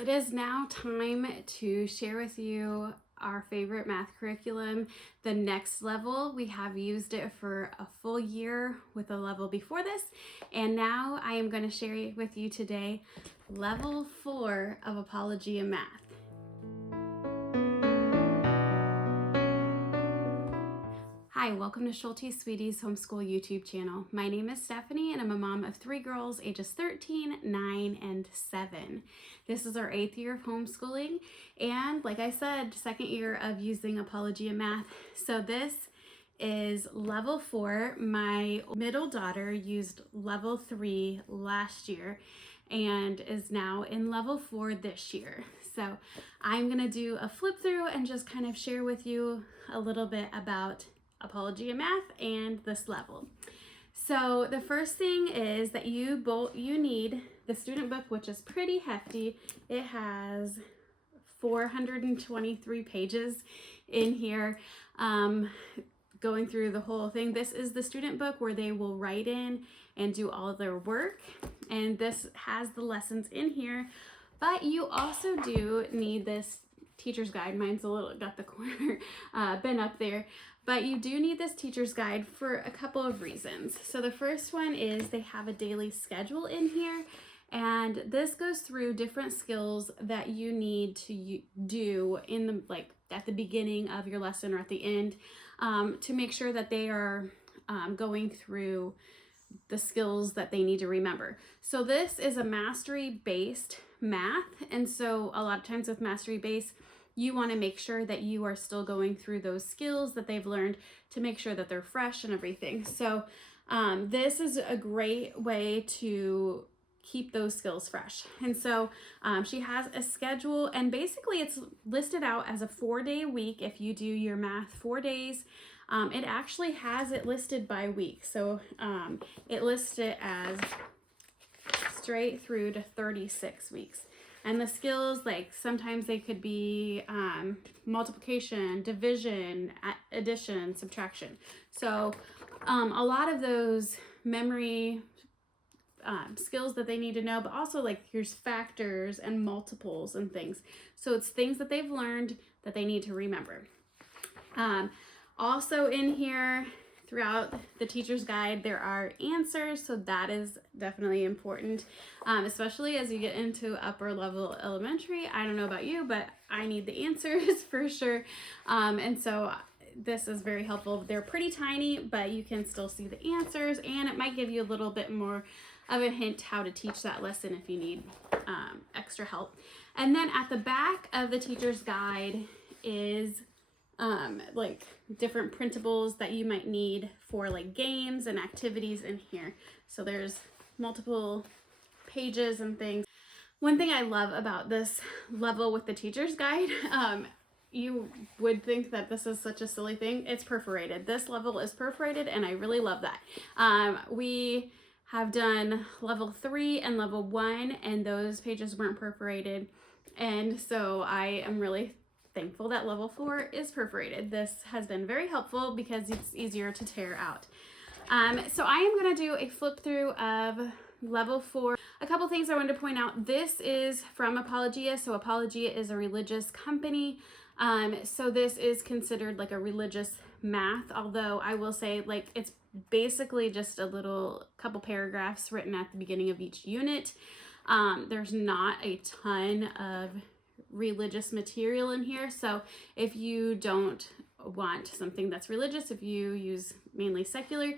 It is now time to share with you our favorite math curriculum, the next level. We have used it for a full year with a level before this, and now I am going to share with you today level 4 of Apologia Math. Hi, welcome to Schulte Sweetie's Homeschool YouTube channel. My name is Stephanie and I'm a mom of 3 girls ages 13, 9, and 7. This is our 8th year of homeschooling and, like I said, 2nd year of using Apologia Math. So this is level 4. My middle daughter used level 3 last year and is now in level 4 this year. So I'm going to do a flip through and just kind of share with you a little bit about Apologia Math and this level. So the first thing is that you need the student book, which is pretty hefty. It has 423 pages in here, going through the whole thing. This is the student book where they will write in and do all of their work, and this has the lessons in here, but you also do need this teacher's guide. Mine's a little got the corner been up there, but you do need this teacher's guide for a couple of reasons. So the first one is they have a daily schedule in here, and this goes through different skills that you need to do in the at the beginning of your lesson or at the end, to make sure that they are going through the skills that they need to remember. So this is a mastery based math, and so a lot of times with mastery based, you want to make sure that you are still going through those skills that they've learned to make sure that they're fresh and everything. So this is a great way to keep those skills fresh. And so she has a schedule, and basically it's listed out as a 4-day week. If you do your math 4 days, it actually has it listed by week. So it lists it as straight through to 36 weeks. And the skills, like sometimes they could be multiplication, division, addition, subtraction. So a lot of those memory skills that they need to know, but also like here's factors and multiples and things. So it's things that they've learned that they need to remember. Also in here, throughout the teacher's guide, there are answers, so that is definitely important, especially as you get into upper level elementary. I don't know about you, but I need the answers for sure, and so this is very helpful. They're pretty tiny, but you can still see the answers, and it might give you a little bit more of a hint how to teach that lesson if you need extra help. And then at the back of the teacher's guide is like different printables that you might need for like games and activities in here. So there's multiple pages and things. One thing I love about this level with the teacher's guide, you would think that this is such a silly thing. It's perforated. This level is perforated, and I really love that. We have done level 3 and level 1, and those pages weren't perforated. And so I am really thankful that level 4 is perforated. This has been very helpful because it's easier to tear out. So I am going to do a flip through of level 4. A couple things I wanted to point out. This is from Apologia. So Apologia is a religious company. So this is considered like a religious math, although I will say like it's basically just a couple paragraphs written at the beginning of each unit. There's not a ton of religious material in here, so if you don't want something that's religious, if you use mainly secular,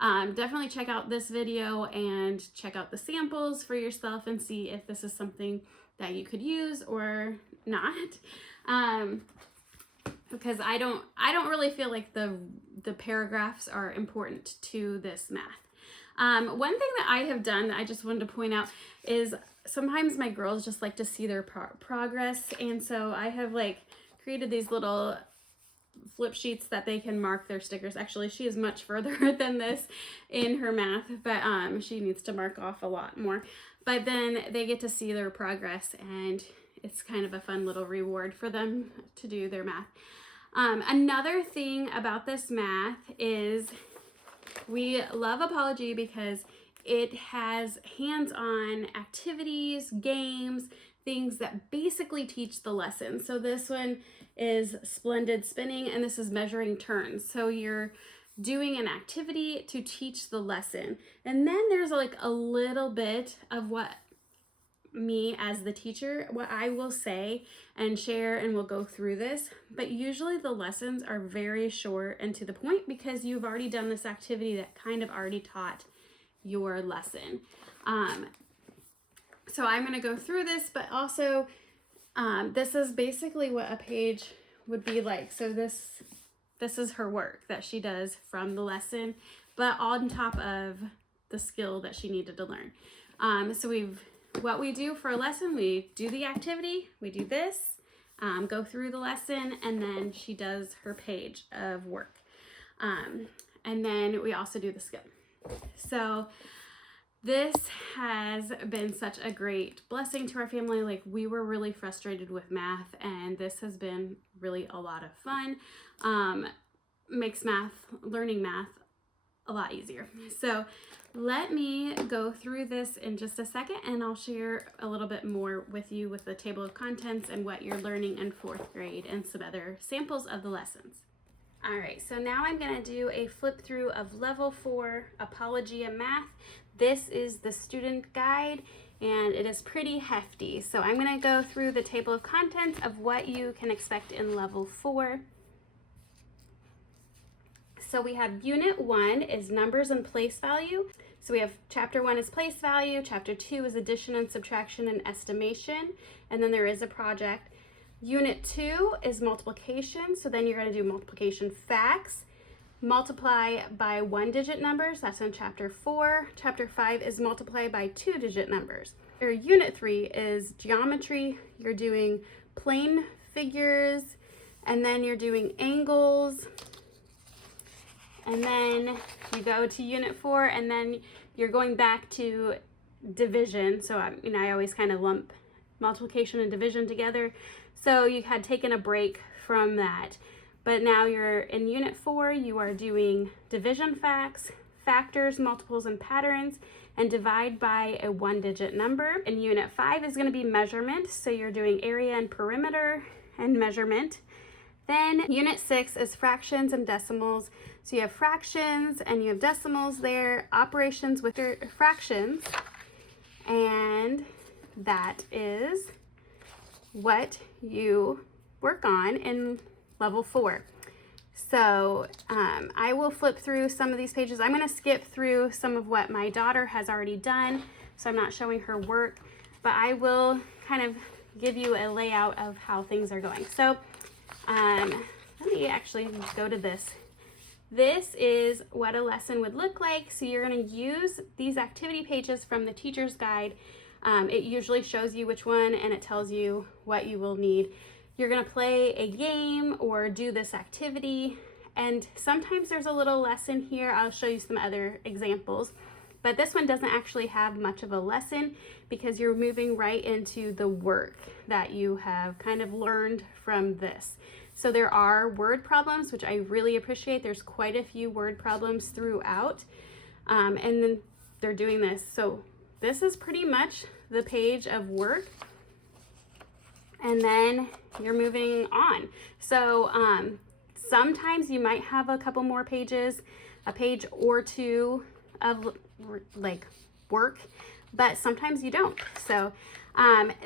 definitely check out this video and check out the samples for yourself and see if this is something that you could use or not, because I don't really feel like the paragraphs are important to this math. One thing that I have done that I just wanted to point out is sometimes my girls just like to see their progress, and so I have like created these little flip sheets that they can mark their stickers. Actually, she is much further than this in her math, but she needs to mark off a lot more. But then they get to see their progress, and it's kind of a fun little reward for them to do their math. Another thing about this math is we love Apologia because it has hands-on activities, games, things that basically teach the lesson. So this one is splendid spinning, and this is measuring turns. So you're doing an activity to teach the lesson. And then there's like a little bit of what me as the teacher, what I will say and share, and we'll go through this, but usually the lessons are very short and to the point because you've already done this activity that kind of already taught your lesson. So I'm going to go through this, but also this is basically what a page would be like. So this is her work that she does from the lesson, but on top of the skill that she needed to learn. So what we do for a lesson, we do the activity, we do this, go through the lesson, and then she does her page of work. And then we also do the skill. So this has been such a great blessing to our family. Like, we were really frustrated with math, and this has been really a lot of fun. Makes learning math a lot easier. So let me go through this in just a second, and I'll share a little bit more with you with the table of contents and what you're learning in 4th grade and some other samples of the lessons. All right, so now I'm going to do a flip through of Level 4 Apologia Math. This is the student guide, and it is pretty hefty. So I'm going to go through the table of contents of what you can expect in Level 4. So we have Unit 1 is numbers and place value. So we have Chapter 1 is place value, Chapter 2 is addition and subtraction and estimation, and then there is a project. Unit 2 is multiplication, so then you're going to do multiplication facts. Multiply by 1-digit numbers, that's in Chapter 4. Chapter 5 is multiply by 2-digit numbers. Your Unit 3 is geometry. You're doing plane figures, and then you're doing angles. And then you go to Unit 4, and then you're going back to division. So I always kind of lump multiplication and division together. So you had taken a break from that. But now you're in Unit 4, you are doing division facts, factors, multiples, and patterns, and divide by a 1-digit number. And Unit 5 is going to be measurement. So you're doing area and perimeter and measurement. Then Unit 6 is fractions and decimals. So you have fractions and you have decimals there, operations with your fractions, and that is what you work on in Level 4. So I will flip through some of these pages. I'm going to skip through some of what my daughter has already done, so I'm not showing her work, but I will kind of give you a layout of how things are going. So let me actually go to this. This is what a lesson would look like. So you're going to use these activity pages from the teacher's guide. It usually shows you which one, and it tells you what you will need. You're going to play a game or do this activity, and sometimes there's a little lesson here. I'll show you some other examples, but this one doesn't actually have much of a lesson because you're moving right into the work that you have kind of learned from this. So there are word problems, which I really appreciate. There's quite a few word problems throughout, and then they're doing this. So this is pretty much the page of work, and then you're moving on. So sometimes you might have a couple more pages, a page or two of like work, but sometimes you don't. So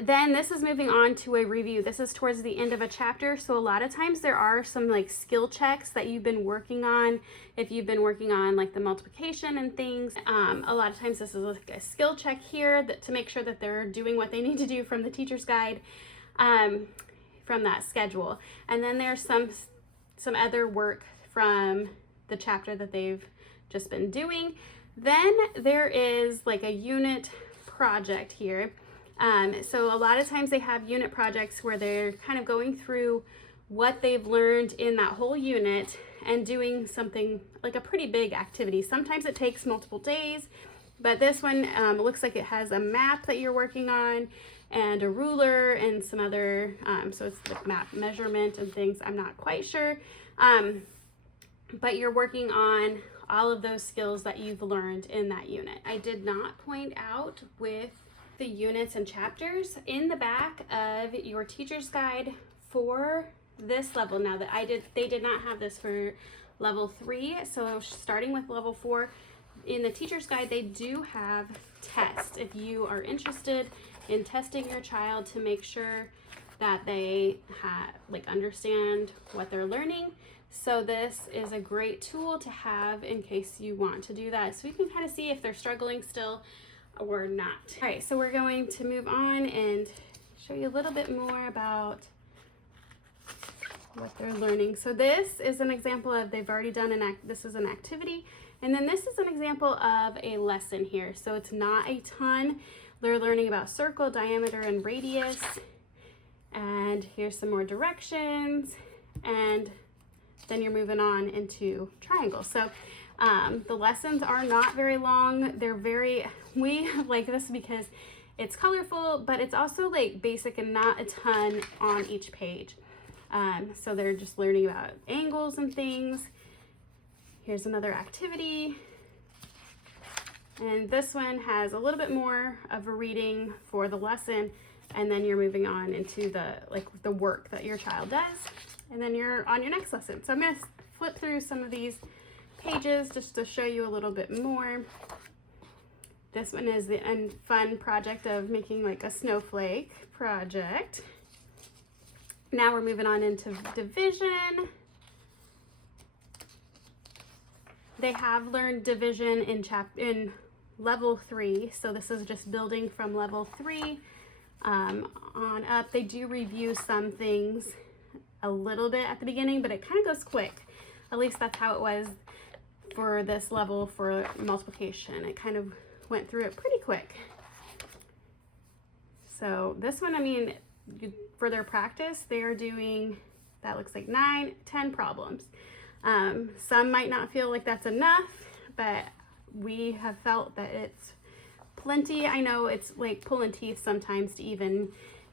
then this is moving on to a review. This is towards the end of a chapter. So a lot of times there are some like skill checks that you've been working on. If you've been working on like the multiplication and things, a lot of times this is like a skill check here to make sure that they're doing what they need to do from the teacher's guide, from that schedule. And then there's some other work from the chapter that they've just been doing. Then there is like a unit project here. So a lot of times they have unit projects where they're kind of going through what they've learned in that whole unit and doing something like a pretty big activity. Sometimes it takes multiple days, but this one looks like it has a map that you're working on and a ruler and some other, so it's like map measurement and things. I'm not quite sure, but you're working on all of those skills that you've learned in that unit. I did not point out with the units and chapters in the back of your teacher's guide for this level. Now that they did not have this for level 3, so starting with level 4, in the teacher's guide they do have tests if you are interested in testing your child to make sure that they understand what they're learning. So this is a great tool to have in case you want to do that, so you can kind of see if they're struggling still or not. All right, so we're going to move on and show you a little bit more about what they're learning. So this is an example of, they've already done this is an activity, and then this is an example of a lesson here. So it's not a ton. They're learning about circle, diameter, and radius. And here's some more directions, and then you're moving on into triangles. So the lessons are not very long. We like this because it's colorful, but it's also like basic and not a ton on each page. So they're just learning about angles and things. Here's another activity. And this one has a little bit more of a reading for the lesson, and then you're moving on into the work that your child does, and then you're on your next lesson. So I'm going to flip through some of these pages just to show you a little bit more. This one is the fun project of making like a snowflake project. Now we're moving on into division. They have learned division in level 3, so this is just building from level 3 on up. They do review some things a little bit at the beginning, but it kind of goes quick. At least that's how it was for this level for multiplication. It kind of went through it pretty quick. So this one, I mean, for their practice, they're doing, that looks like 9, 10 problems. Some might not feel like that's enough, but we have felt that it's plenty. I know it's like pulling teeth sometimes to even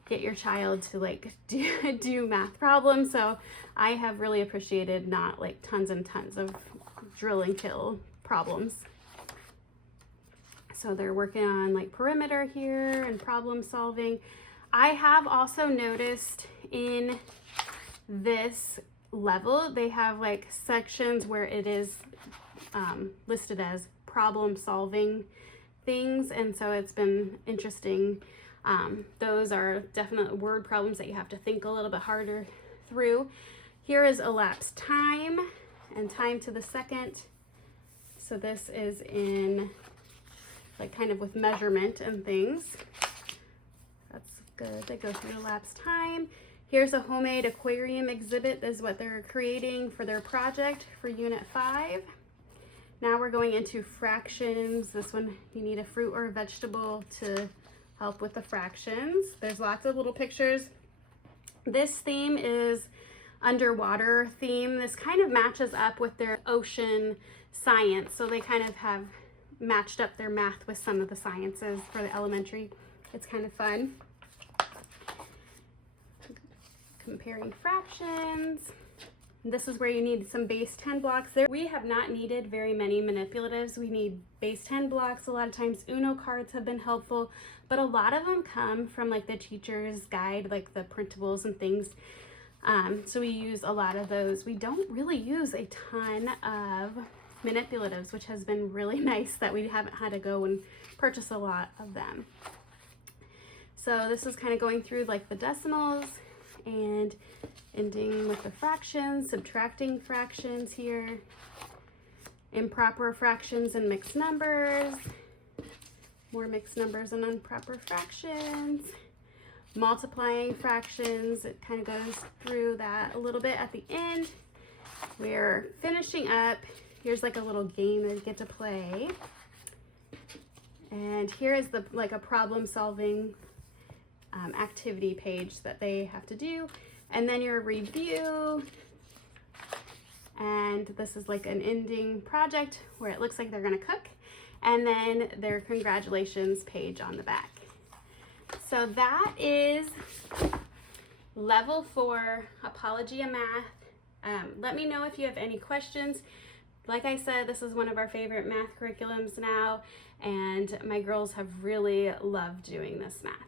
get your child to like do math problems. So I have really appreciated not like tons and tons of drill and kill problems. So they're working on like perimeter here and problem solving. I have also noticed in this level, they have like sections where it is listed as problem solving things, and so it's been interesting. Those are definite word problems that you have to think a little bit harder through. Here is elapsed time and time to the second. So this is in like kind of with measurement and things. That's good. They go through elapsed time. Here's a homemade aquarium exhibit. This is what they're creating for their project for Unit 5. Now we're going into fractions. This one, you need a fruit or a vegetable to help with the fractions. There's lots of little pictures. This theme is underwater theme. This kind of matches up with their ocean science. So they kind of have matched up their math with some of the sciences for the elementary. It's kind of fun. Comparing fractions. This is where you need some base 10 blocks. There we have not needed very many manipulatives. We need base 10 blocks. A lot of times Uno cards have been helpful, but a lot of them come from like the teacher's guide, like the printables and things. So we use a lot of those. We don't really use a ton of manipulatives, which has been really nice that we haven't had to go and purchase a lot of them. So this is kind of going through like the decimals and ending with the fractions, subtracting fractions here, improper fractions and mixed numbers, more mixed numbers and improper fractions, multiplying fractions. It kind of goes through that a little bit at the end. We're finishing up. Here's like a little game that you get to play. And here is the like a problem solving activity page that they have to do. And then your review. And this is like an ending project where it looks like they're gonna cook. And then their congratulations page on the back. So that is level 4 Apologia Math. Let me know if you have any questions. Like I said, this is one of our favorite math curriculums now, and my girls have really loved doing this math.